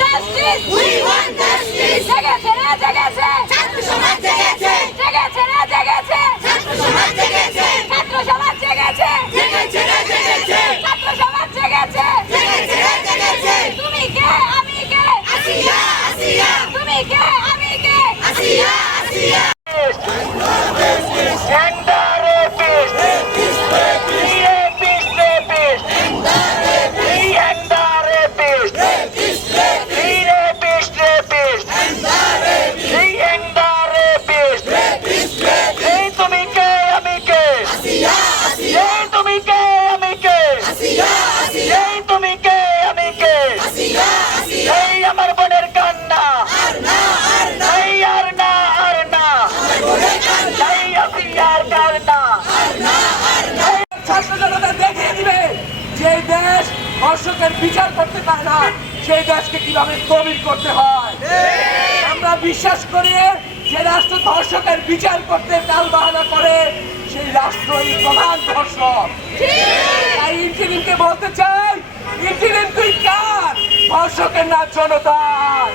justice! We want justice! জেগেছে রে জেগেছে! ছাত্র সমাজ জেগেছে! ধর্ষকের বিচার করতে পারে না সেই দেশকে কীভাবে তবির করতে হয়? আমরা বিশ্বাস করি যে রাষ্ট্র ধর্ষকের বিচার করতে টাল বাহানা করে সেই রাষ্ট্রই প্রধান ধর্ষক। তাই ইন্টিরিমকে বলতে চাই ইন্টিরিম তুই কার? ধর্ষকের না জনতার।